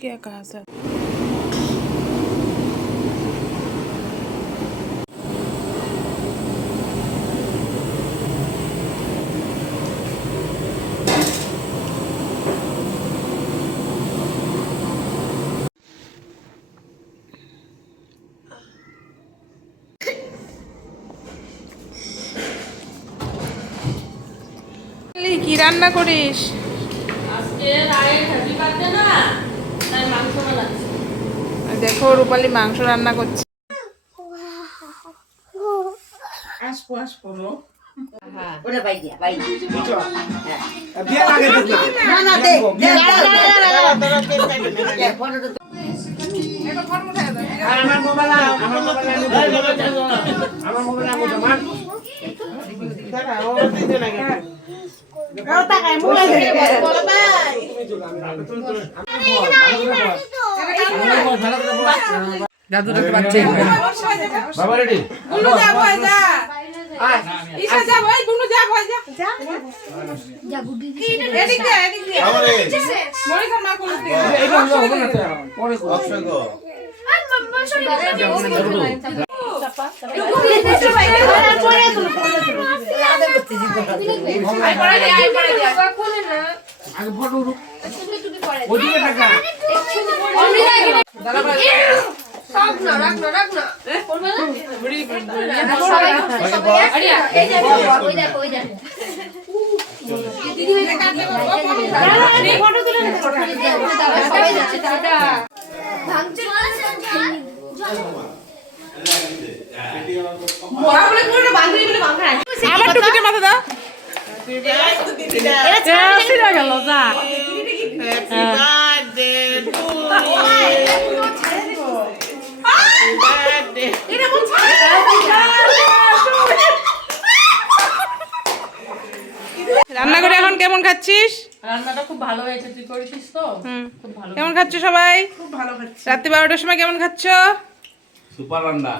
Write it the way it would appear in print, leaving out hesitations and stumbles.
क्या कहा सर? কি রান্না করিস? আজকে রায়ের হ্যাপি বার্থডে না, তাই মাংস বানাচ্ছি। দেখো রূপালী মাংস রান্না করছে। আসবো নো ওরে ভাই দিয়া ভাই বিয়া লাগে দেখতে না না দে ফটো তো আমার মোবাইল আমার দাদা ও দিতে লাগে ও টাকায় মোবাইল দে বল ভাই দাদুটাকে বাচ্চা বাবা রেডি গুলো যা ভয় যা আয় ঈশা যা ভয় গুলো যা ভয় যা যা গুডি এদিক দে আমারে মরি কর মা কোন দিকে এইটা হবে না তো পরে করব অপশন গো আগে ফটো ওদিকে টাকা আবার টুপিতে মাথা দাও এরা গেল যা রান্না করে এখন কেমন খাচ্ছিস? রান্নাটা খুব ভালো হয়েছে, তুই করেছিস তো? খুব ভালো। কেমন খাচ্ছ সবাই? খুব ভালো খাচ্ছি রাত্রি 12টার সময় কেমন খাচ্ছ? সুপার রান্না